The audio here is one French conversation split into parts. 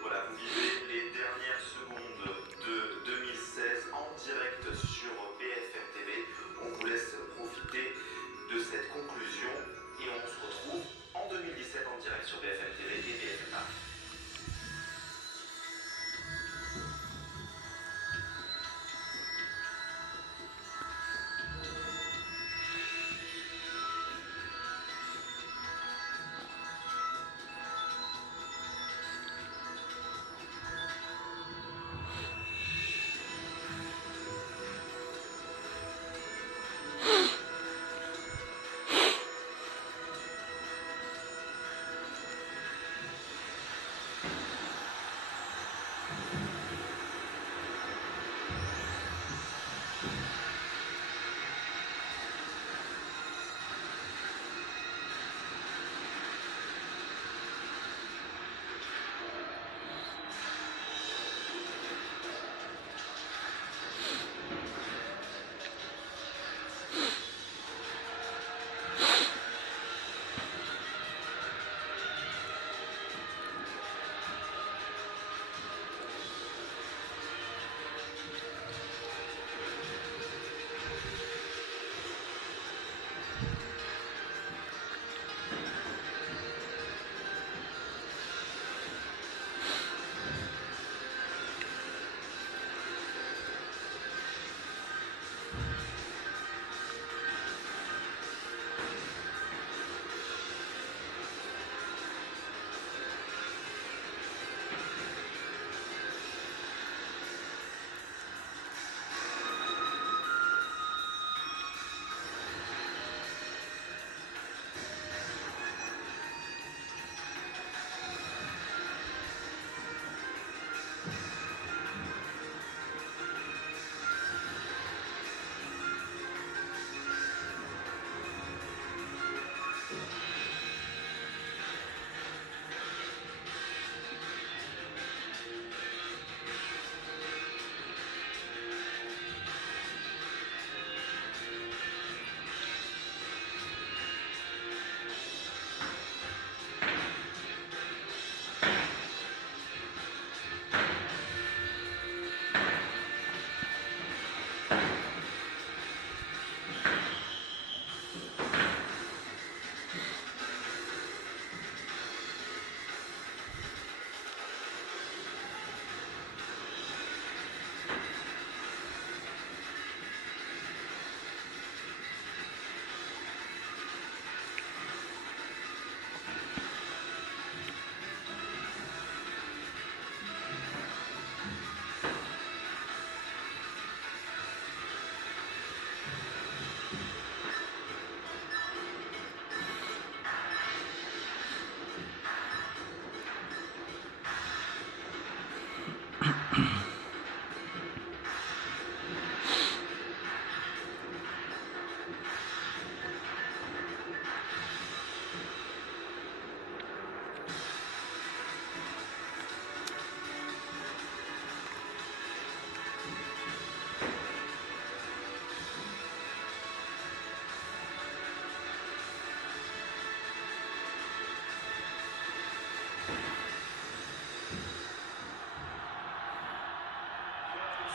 Voilà, vous vivez les dernières secondes de 2016 en direct sur BFM TV. On vous laisse profiter de cette conclusion et on se retrouve en 2017 en direct sur BFM TV et BFM Paris.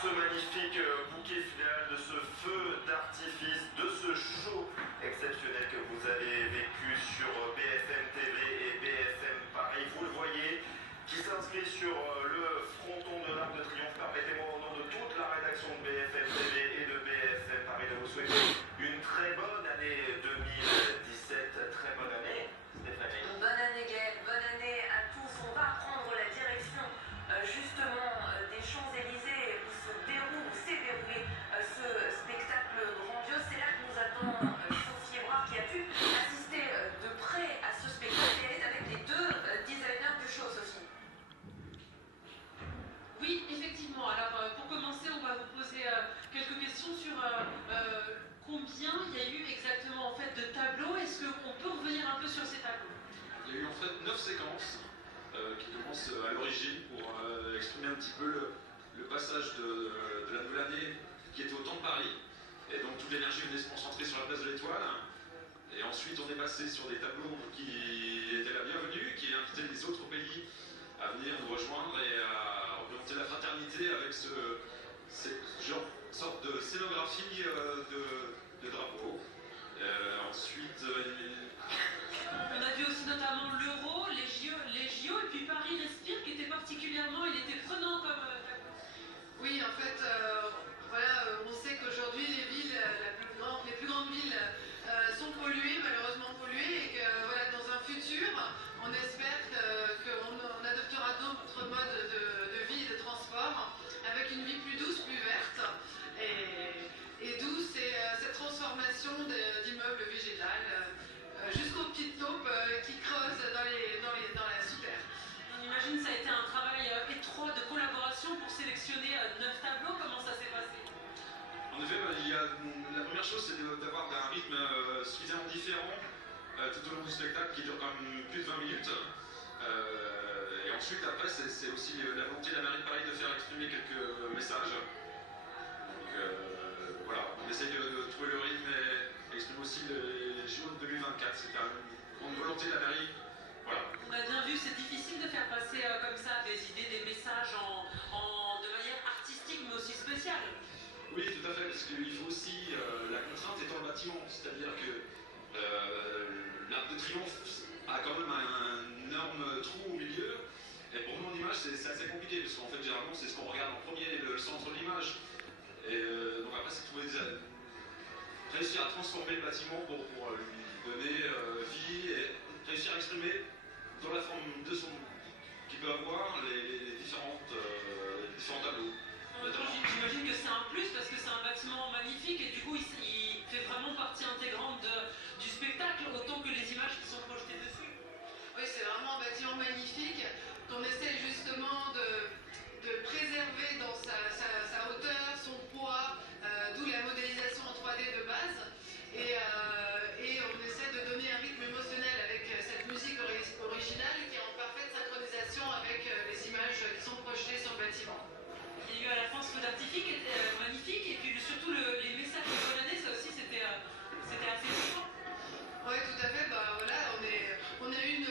Ce magnifique bouquet final, de ce feu d'artifice, de ce show exceptionnel que vous avez vécu sur BFM TV et BFM Paris. Vous le voyez, qui s'inscrit sur le fronton de l'Arc de Triomphe. Permettez-moi au nom de toute la rédaction de BFM TV et de BFM Paris de vous souhaiter une très bonne année 2017. Très bonne année, Stéphanie. Bonne année Gaël, bonne année à tous. On va prendre la direction justement des Champs-Élysées où s'est déroulé ce spectacle grandiose. C'est là que nous France à l'origine pour exprimer un petit peu le passage de la nouvelle année qui était au temps de Paris. Et donc toute l'énergie venait se concentrer sur la place de l'Étoile. Et ensuite on est passé sur des tableaux qui étaient la bienvenue, qui invitaient les autres pays à venir nous rejoindre et à représenter la fraternité avec cette sorte de scénographie de drapeau. Ensuite, on a vu aussi notamment l'Euro, les JO et puis Paris Respire qui était particulièrement, il était prenant comme tableau. Oui, en fait, voilà, on sait qu'aujourd'hui les villes, les plus grandes villes sont polluées, malheureusement polluées, et que voilà, dans un futur, on espère qu'on adoptera d'autres modes de vie et de transport, avec une vie plus douce, plus verte, et d'où cette transformation d'immeubles végétales jusqu'aux petites taupes qui creusent dans la sous-terre. On imagine que ça a été un travail étroit de collaboration pour sélectionner 9 tableaux. Comment ça s'est passé? En effet, la première chose, c'est d'avoir un rythme suffisamment différent tout au long du spectacle qui dure quand même plus de 20 minutes. Et ensuite, après, c'est aussi la volonté de la mairie de Paris de faire exprimer quelques messages. Donc voilà, on essaye de trouver le rythme et exprimer aussi les JO de 2024. C'est une grande volonté de la mairie. Voilà. On a bien vu, c'est difficile de faire passer comme ça des idées, des messages de manière artistique mais aussi spéciale. Oui, tout à fait, parce qu'il faut aussi, la contrainte étant le bâtiment, c'est-à-dire que l'Arc de Triomphe a quand même un énorme trou au milieu, et pour nous en image c'est assez compliqué, parce qu'en fait généralement c'est ce qu'on regarde en premier, le centre de l'image, et donc après c'est réussir à transformer le bâtiment pour lui donner vie et réussir à exprimer dans la forme de son qu'il peut avoir les différents tableaux. J'imagine que c'est un plus parce que c'est un bâtiment magnifique et du coup il fait vraiment partie intégrante du spectacle autant que les images qui sont projetées dessus. Oui, c'est vraiment un bâtiment magnifique qu'on essaie justement de préserver dans sa hauteur, son poids, d'où la modélisation en 3D de base. Et on essaie de donner un rythme émotionnel avec cette musique originale qui est en parfaite synchronisation avec les images qui sont projetées sur le bâtiment. Il y a eu à la fin ce feu d'artifice qui était magnifique et puis surtout les messages de bonne année, ça aussi c'était assez touchant. Oui, tout à fait. Bah, voilà, on a eu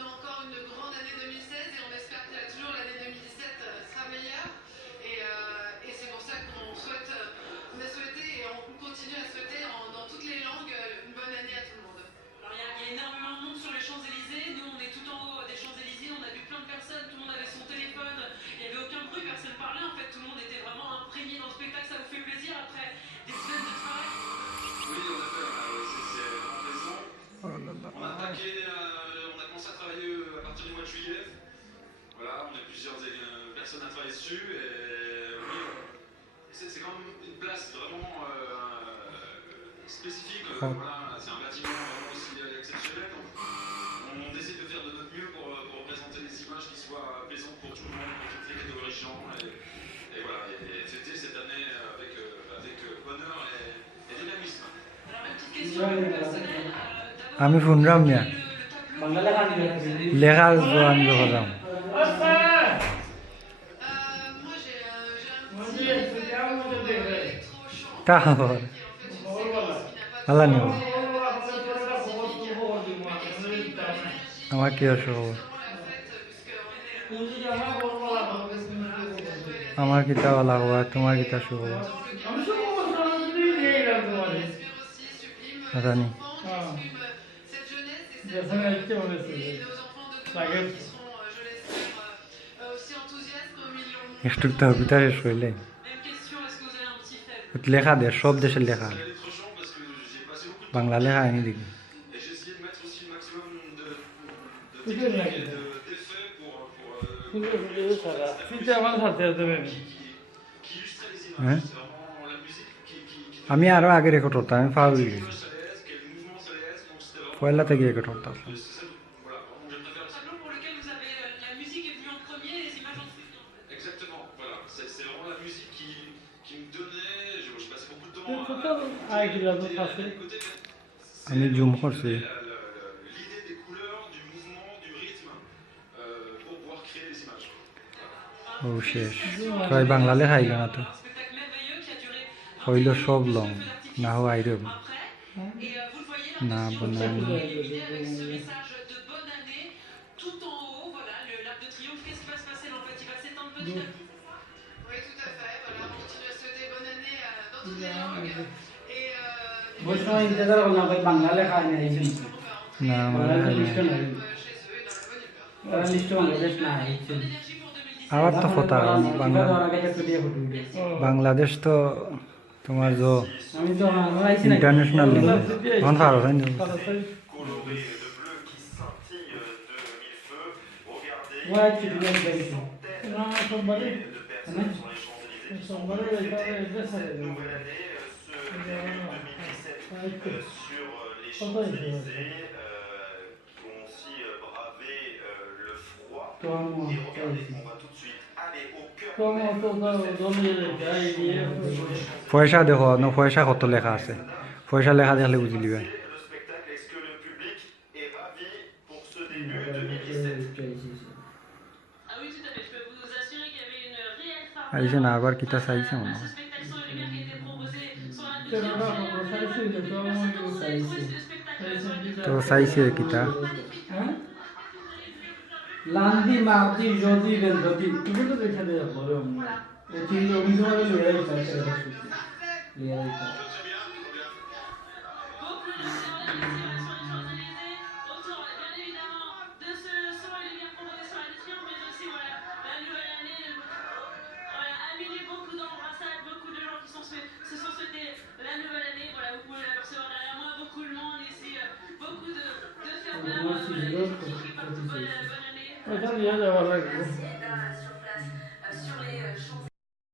encore une grande année 2016 et on espère que toujours l'année 2017 sera meilleure. Et c'est pour ça qu'on a souhaité et on continue à souhaiter dans toutes les langues une bonne année à tout le monde. Alors il y a énormément de monde sur les Champs-Élysées. Nous on est tout en haut des Champs-Élysées, on a vu plein de personnes, tout le monde avait son téléphone, il n'y avait aucun bruit, personne parlait. En fait, tout le monde était vraiment imprégné dans le spectacle. Ça vous fait plaisir après des semaines de travail? Oui, en effet, c'est vraiment plaisant. On a commencé à travailler à partir du mois de juillet. Voilà, on a plusieurs personnes à travailler dessus et oui, c'est quand même une place vraiment spécifique. Voilà, c'est un bâtiment vraiment aussi exceptionnel. Donc on essaie de faire de notre mieux pour représenter des images qui soient plaisantes pour tout le monde, pour toutes les catégories de gens. Et voilà, et fêter cette année avec bonheur et dynamisme. Alors une petite question plus personnelle. আমি শুনলাম না লেখা জোয়ান হলাম Moi j'ai un petit électro-chant তা qui est en fait une séquence qui n'a pas আল্লাহ de নিও partie spécifique, mais qui exprime l'énergie আমার কি অসুখ justement la fête, puisqu'on est আমার কিতা বলা হওয়া তোমার কিতা শুভ dans le cœur. On espère aussi sublime les Rani. enfants qui expriment cette jeunesse et nos enfants de demain qui seront, je l'espère, aussi enthousiastes comme ils l'ont montré. একটু তো কবিতা শেষ হইলে Même question, est-ce que vous avez un petit faible? লেখা দে সব দেশের লেখা C'est l'électrochant parce que j'ai passé beaucoup de Bangla temps লেখা আইনি দেখি et j'ai essayé de mettre aussi le maximum de techniques et d'effets pour qui illustrait les images. Hein? C'est vraiment la musique qui আমি আরো আগে রেকর্ড করতাম আমি foul quelle গেছি image ça laisse, quel mouvement ça laisse, donc c'était vraiment... পয়লা থেকে রেকর্ড করতাম C'est ça, voilà, vraiment, je préfère ça. Tableau pour lequel vous avez la musique est venue en premier et les images en suivant. Exactement, voilà, c'est vraiment la musique qui me donnait, j'ai passé beaucoup de temps à écouter, আমি জুম করছি l'idée des couleurs, du mouvement, du rythme, pour pouvoir créer des ও শেষ সবাই বাংলা লেখা আইল না তো Un spectacle merveilleux qui a duré হইল সব লং না হয় আইরব après. Et vous le voyez là, না dessus, Banani il est illuminé avec ce message de bonne année tout en haut. Voilà, l'arc de triomphe. Qu'est-ce qui va se passer là en fait? Il va s'étendre petit à petit. Oui, tout à fait. Voilà, on continue à souhaiter bonne année dans toutes les langues. Et বহুত সময় ইন্তজার করলাম ভাই বাংলা লেখা নাই আইছেন না বাংলা মানে লিস্ট নাই chez eux et dans la bonne humeur. ওরা লিস্ট বাংলাদেশ না আইছেন Bonne énergie pour 2017. আবার তো কথা বাংলা বাংলাদেশ তো তোমার যে আমি তো আমার আইছি না ইন্টারন্যাশনাল ল্যাঙ্গুয়েজ কোন ভালো তাই না Coloré de bleu qui scintille de mille feux. Regardez, Ouais, il y tu a dois des être centaines Non, son balai. de personnes sur les Champs-Élysées qui sont venues fêter cette nouvelle année, ce début 2017 sur les Champs-Élysées, qui ont aussi bravé le froid. Toi, moi, Et regardez, toi on va tout de suite aller au cœur Comment même on de peut cette donner les fête gars, il y a- sur les Champs-Élysées. পয়সা দেখো না পয়সা কত লেখা আছে পয়সা লেখা দেখলে বুঝলি ভাই Le spectacle, est-ce que le public est ravi pour ce début 2017? Ah oui, tout à fait. Je peux vous assurer qu'il y avait une réelle farce. আইসে না আবার কিতা চাইছে মনে Ce হয় spectacle sans les lumières qui était proposé sur la C'est la barre, on va faire ici, le toit, on va faire ici. তো চাইছে কিতা হ্যাঁ লান্দি মারদি যদি যদি তুমি তো দেখা দেয় বড় এই তিন অভিযোগ লয়ে আইতা সেটা শুনছি লয়ে আইতা Beaucoup de cérémonies sur les Champs-Élysées, autour bien évidemment de ce son et lumière proposé sur la triomphe, mais aussi voilà, la nouvelle année. Voilà, amener beaucoup d'embrassades, beaucoup de gens qui se sont souhaités la nouvelle année. Voilà, vous pouvez l'apercevoir derrière moi, beaucoup de monde ici, beaucoup de ferveur. Moi, si je veux, qui crient partout bonne année. ওটা দিয়ে যাওয়া লাগবে Merci,